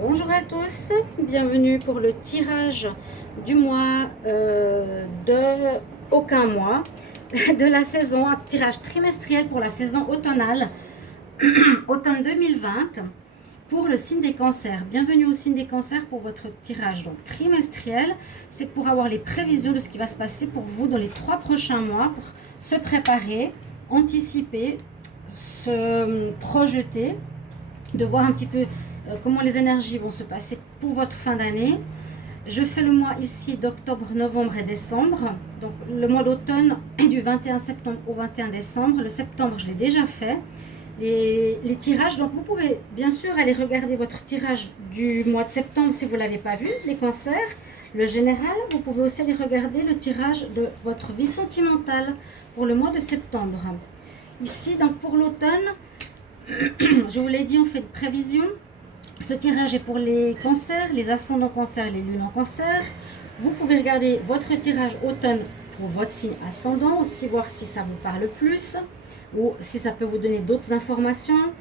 Bonjour à tous, bienvenue pour le tirage du mois de aucun mois de la saison, un tirage trimestriel pour la saison automnale, automne 2020 pour le signe des cancers. Bienvenue au signe des cancers pour votre tirage donc trimestriel. C'est pour avoir les prévisions de ce qui va se passer pour vous dans les 3 prochains mois, pour se préparer, anticiper, se projeter, de voir un petit peu comment les énergies vont se passer pour votre fin d'année. Je fais le mois ici d'octobre, novembre et décembre. Donc le mois d'automne est du 21 septembre au 21 décembre. Le septembre, je l'ai déjà fait. Les tirages, donc vous pouvez bien sûr aller regarder votre tirage du mois de septembre si vous ne l'avez pas vu, les cancers, le général. Vous pouvez aussi aller regarder le tirage de votre vie sentimentale pour le mois de septembre. Ici, donc pour l'automne, je vous l'ai dit, on fait de prévisions. Ce tirage est pour les cancers, les ascendants cancers, les lunes en cancer. Vous pouvez regarder votre tirage automne pour votre signe ascendant, aussi voir si ça vous parle plus ou si ça peut vous donner d'autres informations.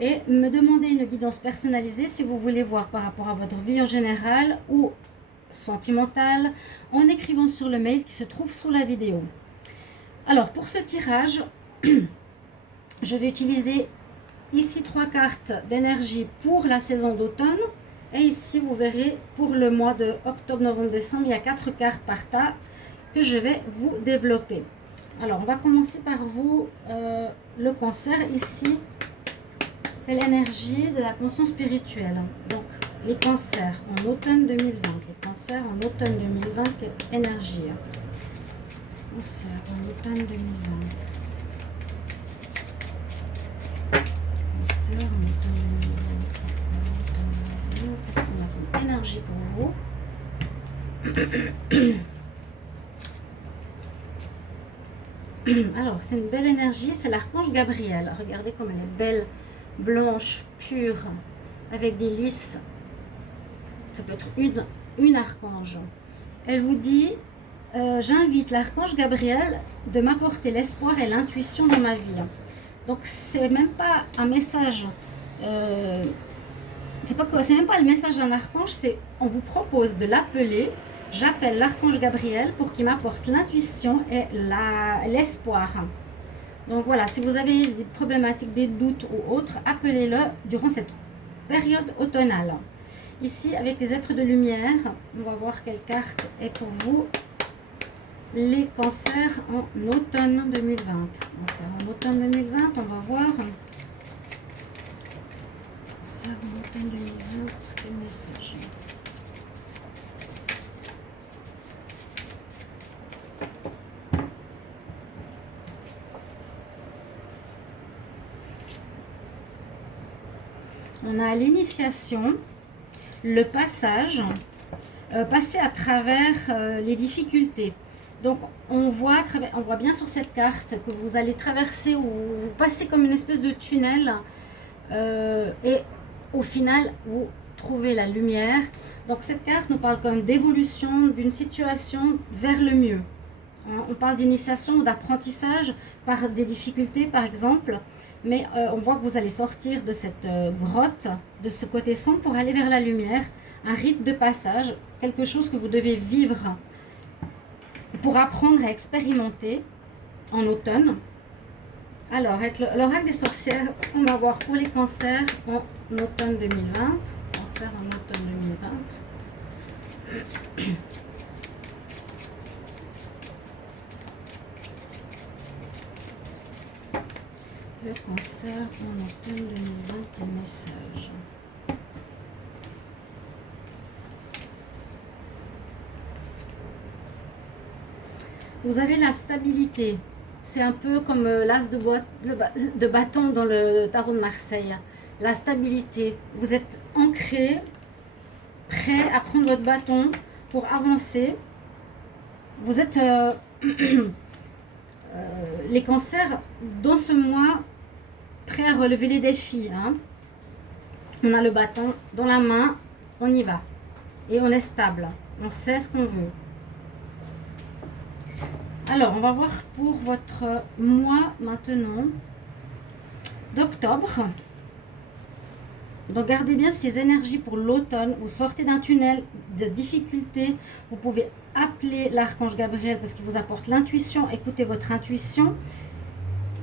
Et me demander une guidance personnalisée si vous voulez voir par rapport à votre vie en général ou sentimentale en écrivant sur le mail qui se trouve sous la vidéo. Alors pour ce tirage, je vais utiliser ici 3 cartes d'énergie pour la saison d'automne. Et ici, vous verrez, pour le mois de octobre, novembre, décembre, il y a 4 cartes par tas que je vais vous développer. Alors, on va commencer par vous, le cancer. Ici, l'énergie de la conscience spirituelle. Donc, les cancers en automne 2020. Les cancers en automne 2020, quelle énergie? Cancer en automne 2020. Qu'est-ce qu'on a comme énergie pour vous? Alors, c'est une belle énergie, c'est l'archange Gabriel. Regardez comme elle est belle, blanche, pure, avec des lys. Ça peut être une archange. Elle vous dit, j'invite l'archange Gabriel de m'apporter l'espoir et l'intuition dans ma vie. Donc, c'est même pas un message, c'est même pas le message d'un archange, c'est on vous propose de l'appeler. J'appelle l'archange Gabriel pour qu'il m'apporte l'intuition et l'espoir. Donc voilà, si vous avez des problématiques, des doutes ou autres, appelez-le durant cette période automnale. Ici, avec les êtres de lumière, on va voir quelle carte est pour vous. Les cancers en automne 2020. Cancer en automne 2020, on va voir. Cancer en automne 2020, quel message? On a l'initiation, le passage, passer à travers les difficultés. Donc, on voit bien sur cette carte que vous allez traverser ou vous passez comme une espèce de tunnel et au final, vous trouvez la lumière. Donc, cette carte nous parle comme d'évolution d'une situation vers le mieux. On parle d'initiation ou d'apprentissage par des difficultés, par exemple. Mais on voit que vous allez sortir de cette grotte, de ce côté sombre pour aller vers la lumière. Un rite de passage, quelque chose que vous devez vivre pour apprendre à expérimenter en automne. Alors, avec l'oracle des sorcières, on va voir pour les cancers en automne 2020. Cancer en automne 2020. Le cancer en automne 2020, quel message? Vous avez la stabilité. C'est un peu comme l'as de bâton dans le tarot de Marseille. La stabilité. Vous êtes ancré, prêt à prendre votre bâton pour avancer. Vous êtes les cancers dans ce mois prêts à relever les défis. Hein. On a le bâton dans la main, on y va. Et on est stable. On sait ce qu'on veut. Alors, on va voir pour votre mois maintenant d'octobre. Donc gardez bien ces énergies pour l'automne. Vous sortez d'un tunnel de difficultés. Vous pouvez appeler l'archange Gabriel parce qu'il vous apporte l'intuition. Écoutez votre intuition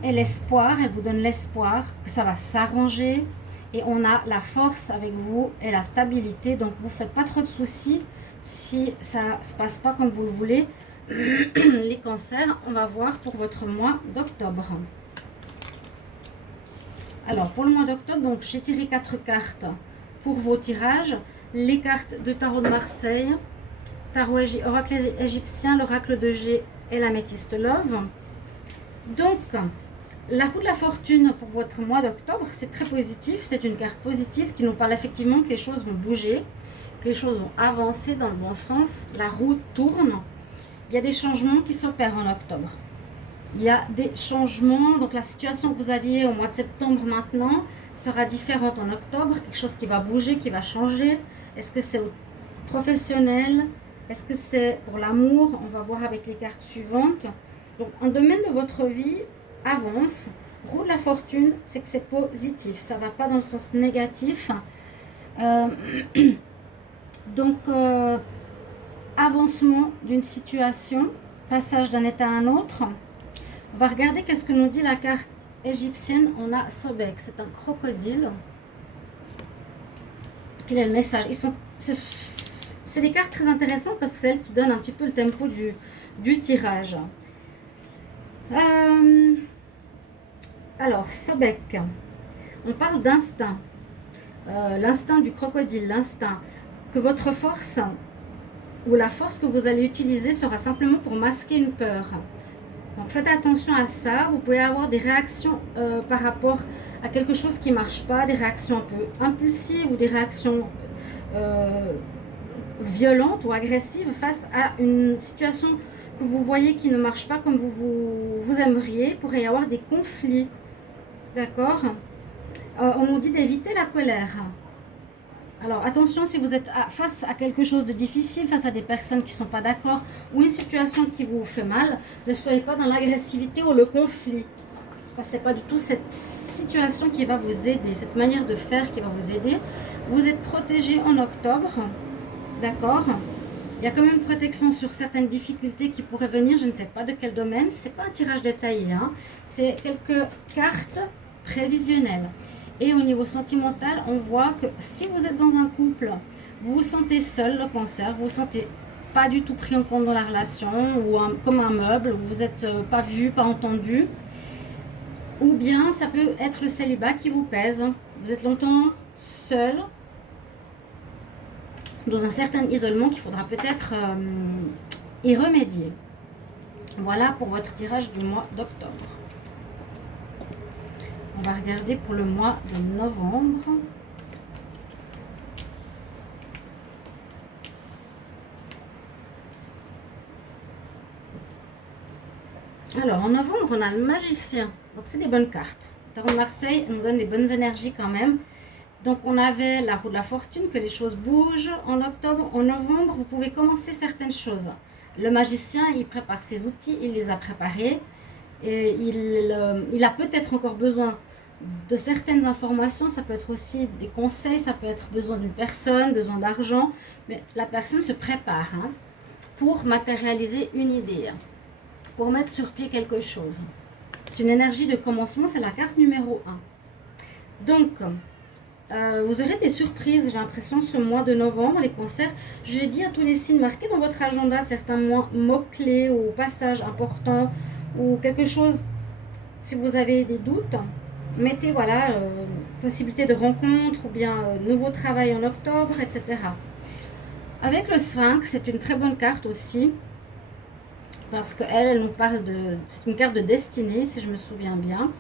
et l'espoir. Elle vous donne l'espoir que ça va s'arranger. Et on a la force avec vous et la stabilité. Donc vous ne faites pas trop de soucis si ça ne se passe pas comme vous le voulez. Les cancers, on va voir pour votre mois d'octobre. Alors, pour le mois d'octobre, donc j'ai tiré 4 cartes pour vos tirages. Les cartes de Tarot de Marseille, Oracle égyptien, l'Oracle de G et l'améthyste Love. Donc, la roue de la fortune pour votre mois d'octobre, c'est très positif. C'est une carte positive qui nous parle effectivement que les choses vont bouger, que les choses vont avancer dans le bon sens. La roue tourne. Il y a des changements qui s'opèrent en octobre. Il y a des changements, donc la situation que vous aviez au mois de septembre maintenant sera différente en octobre, quelque chose qui va bouger, qui va changer. Est-ce que c'est professionnel? Est-ce que c'est pour l'amour? On va voir avec les cartes suivantes. Donc un domaine de votre vie avance. Roue de la fortune, c'est que c'est positif, ça ne va pas dans le sens négatif. Avancement d'une situation, passage d'un état à un autre. On va regarder qu'est-ce que nous dit la carte égyptienne. On a Sobek, c'est un crocodile. Quel est le message? C'est des cartes très intéressantes parce que c'est elles qui donnent un petit peu le tempo du tirage. Alors, Sobek, on parle d'instinct. L'instinct du crocodile, l'instinct. Que votre force ou la force que vous allez utiliser sera simplement pour masquer une peur. Donc faites attention à ça. Vous pouvez avoir des réactions par rapport à quelque chose qui ne marche pas, des réactions un peu impulsives ou des réactions violentes ou agressives face à une situation que vous voyez qui ne marche pas comme vous aimeriez. Il pourrait y avoir des conflits. D'accord? On nous dit d'éviter la colère. Alors attention, si vous êtes face à quelque chose de difficile, face à des personnes qui ne sont pas d'accord ou une situation qui vous fait mal, ne soyez pas dans l'agressivité ou le conflit. Ce n'est pas du tout cette situation qui va vous aider, cette manière de faire qui va vous aider. Vous êtes protégé en octobre, d'accord? Il y a quand même une protection sur certaines difficultés qui pourraient venir, je ne sais pas de quel domaine. Ce n'est pas un tirage détaillé, hein. C'est quelques cartes prévisionnelles. Et au niveau sentimental, on voit que si vous êtes dans un couple, vous vous sentez seul, le cancer, vous ne vous sentez pas du tout pris en compte dans la relation, ou comme un meuble, vous n'êtes pas vu, pas entendu. Ou bien ça peut être le célibat qui vous pèse. Vous êtes longtemps seul, dans un certain isolement qu'il faudra peut-être y remédier. Voilà pour votre tirage du mois d'octobre. On va regarder pour le mois de novembre. Alors, en novembre, on a le magicien. Donc, c'est des bonnes cartes. Tarot de Marseille nous donne des bonnes énergies quand même. Donc, on avait la roue de la fortune, que les choses bougent. En octobre, en novembre, vous pouvez commencer certaines choses. Le magicien, il prépare ses outils, il les a préparés. Et il a peut-être encore besoin de certaines informations, ça peut être aussi des conseils, ça peut être besoin d'une personne, besoin d'argent, mais la personne se prépare pour matérialiser une idée, pour mettre sur pied quelque chose. C'est une énergie de commencement, c'est la carte numéro 1. Donc, vous aurez des surprises, j'ai l'impression, ce mois de novembre, les cancers. Je dis à tous les signes, marquez dans votre agenda certains mots-clés ou passages importants, ou quelque chose, si vous avez des doutes, mettez voilà, possibilité de rencontre ou bien nouveau travail en octobre, etc. Avec le Sphinx, c'est une très bonne carte aussi, parce qu'elle nous parle de... C'est une carte de destinée, si je me souviens bien.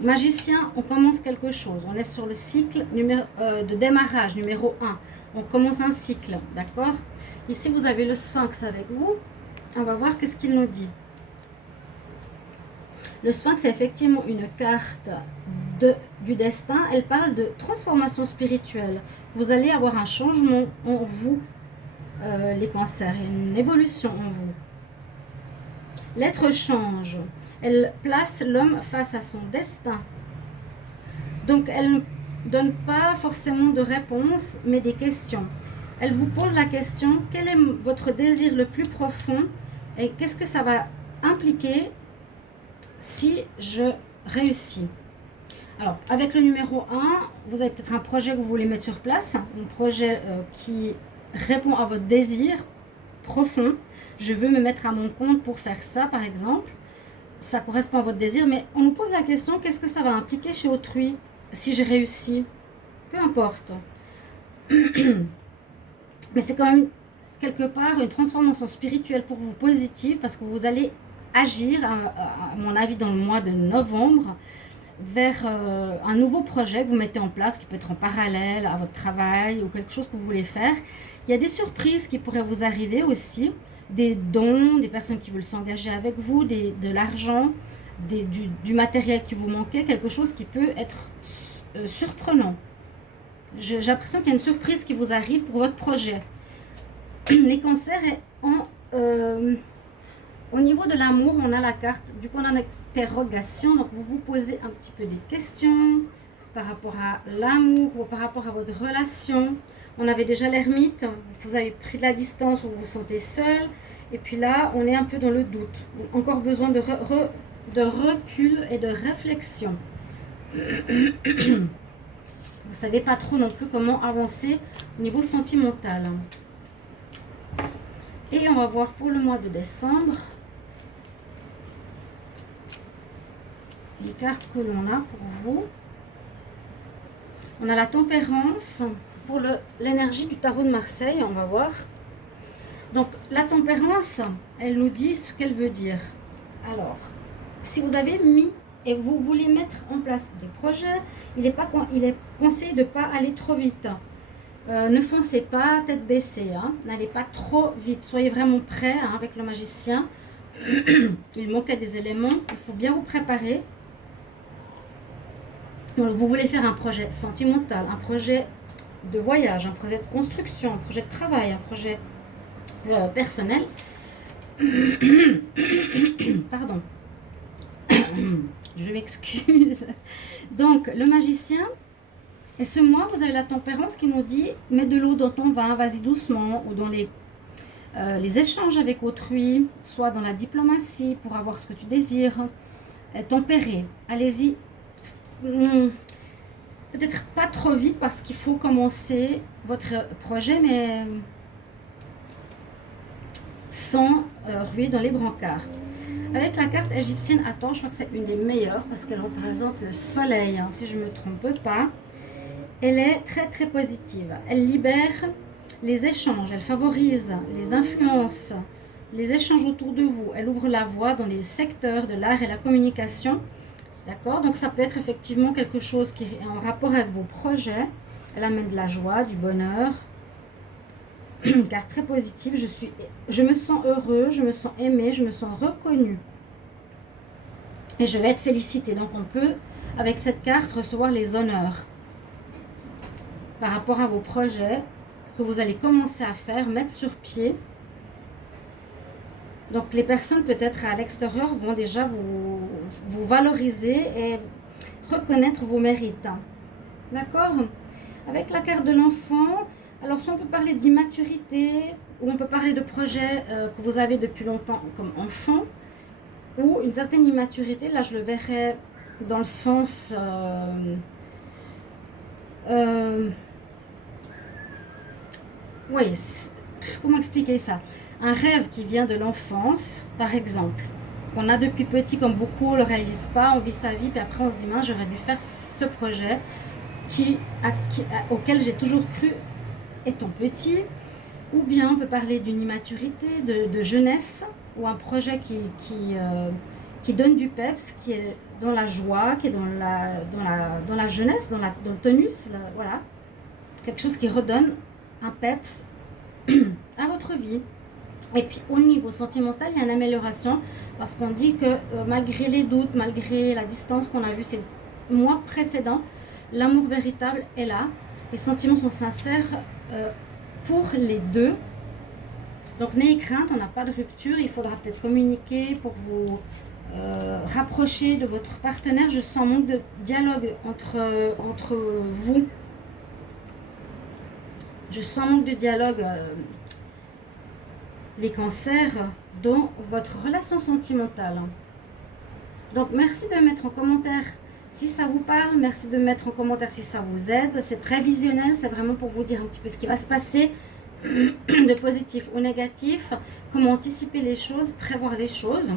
Magicien, on commence quelque chose. On est sur le cycle de démarrage, numéro 1. On commence un cycle, d'accord? Ici, vous avez le Sphinx avec vous. On va voir qu'est-ce qu'il nous dit. Le Sphinx est effectivement une carte du destin. Elle parle de transformation spirituelle. Vous allez avoir un changement en vous, les cancers, une évolution en vous. L'être change. Elle place l'homme face à son destin. Donc, elle donne pas forcément de réponse, mais des questions. Elle vous pose la question, quel est votre désir le plus profond et qu'est-ce que ça va impliquer si je réussis. Alors, avec le numéro 1, vous avez peut-être un projet que vous voulez mettre sur place, un projet qui répond à votre désir profond. Je veux me mettre à mon compte pour faire ça, par exemple. Ça correspond à votre désir, mais on nous pose la question, qu'est-ce que ça va impliquer chez autrui si j'ai réussi? Peu importe. Mais c'est quand même quelque part une transformation spirituelle pour vous positive parce que vous allez agir, à mon avis, dans le mois de novembre, vers un nouveau projet que vous mettez en place qui peut être en parallèle à votre travail ou quelque chose que vous voulez faire. Il y a des surprises qui pourraient vous arriver aussi, des dons, des personnes qui veulent s'engager avec vous, de l'argent, du matériel qui vous manquait, quelque chose qui peut être surprenant. J'ai l'impression qu'il y a une surprise qui vous arrive pour votre projet. Les cancers, au niveau de l'amour, on a la carte du point d'interrogation. Donc, vous vous posez un petit peu des questions par rapport à l'amour ou par rapport à votre relation. On avait déjà l'ermite. Vous avez pris de la distance ou vous vous sentez seul. Et puis là, on est un peu dans le doute. Encore besoin de recul et de réflexion. Vous ne savez pas trop non plus comment avancer au niveau sentimental. Et on va voir pour le mois de décembre les cartes que l'on a pour vous. On a la tempérance pour l'énergie du tarot de Marseille, on va voir. Donc la tempérance, elle nous dit ce qu'elle veut dire. Alors, si vous avez mis et vous voulez mettre en place des projets, il est conseillé de ne pas aller trop vite. Ne foncez pas tête baissée, hein. N'allez pas trop vite, soyez vraiment prêts, hein, avec le magicien. Il manquait des éléments, il faut bien vous préparer. Vous voulez faire un projet sentimental, un projet de voyage, un projet de construction, un projet de travail, un projet personnel. Pardon, je m'excuse. Donc le magicien, et ce mois vous avez la tempérance qui nous dit mets de l'eau dans ton vin, vas-y doucement, ou dans les échanges avec autrui, soit dans la diplomatie pour avoir ce que tu désires, tempéré, allez-y. Peut-être pas trop vite parce qu'il faut commencer votre projet, mais sans ruer dans les brancards. Avec la carte égyptienne, attends, je crois que c'est une des meilleures parce qu'elle représente le soleil, hein, si je ne me trompe pas. Elle est très très positive. Elle libère les échanges, elle favorise les influences, les échanges autour de vous. Elle ouvre la voie dans les secteurs de l'art et la communication. D'accord? Donc ça peut être effectivement quelque chose qui est en rapport avec vos projets. Elle amène de la joie, du bonheur. Une carte très positive. Je me sens heureux, je me sens aimé, je me sens reconnu. Et je vais être félicité. Donc on peut, avec cette carte, recevoir les honneurs par rapport à vos projets que vous allez commencer à faire, mettre sur pied. Donc les personnes peut-être à l'extérieur vont déjà vous valoriser et reconnaître vos mérites. D'accord? Avec la carte de l'enfant, alors si on peut parler d'immaturité, ou on peut parler de projets que vous avez depuis longtemps comme enfant, ou une certaine immaturité, là je le verrais dans le sens... oui, comment expliquer ça? Un rêve qui vient de l'enfance, par exemple, qu'on a depuis petit, comme beaucoup ne le réalisent pas, on vit sa vie, puis après on se dit, mince, j'aurais dû faire ce projet auquel j'ai toujours cru étant petit. Ou bien on peut parler d'une immaturité, de jeunesse, ou un projet qui donne du peps, qui est dans la joie, qui est dans la jeunesse, dans le tonus, voilà. Quelque chose qui redonne un peps à votre vie. Et puis au niveau sentimental, il y a une amélioration parce qu'on dit que malgré les doutes, malgré la distance qu'on a vue ces mois précédents, l'amour véritable est là. Les sentiments sont sincères pour les deux. Donc n'ayez crainte, on n'a pas de rupture. Il faudra peut-être communiquer pour vous rapprocher de votre partenaire. Je sens manque de dialogue entre vous. Je sens manque de dialogue, les cancers, dans votre relation sentimentale. Donc, merci de mettre en commentaire si ça vous parle. Merci de mettre en commentaire si ça vous aide. C'est prévisionnel, c'est vraiment pour vous dire un petit peu ce qui va se passer de positif ou négatif, comment anticiper les choses, prévoir les choses.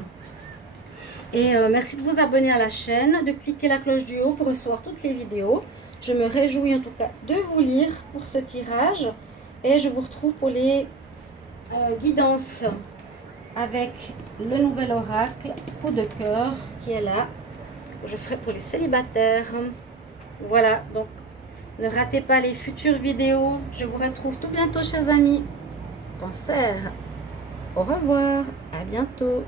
Et merci de vous abonner à la chaîne, de cliquer la cloche du haut pour recevoir toutes les vidéos. Je me réjouis en tout cas de vous lire pour ce tirage. Et je vous retrouve pour les guidances avec le nouvel oracle Peau de cœur qui est là. Je ferai pour les célibataires. Voilà, donc ne ratez pas les futures vidéos. Je vous retrouve tout bientôt, chers amis. Cancer, au revoir, à bientôt.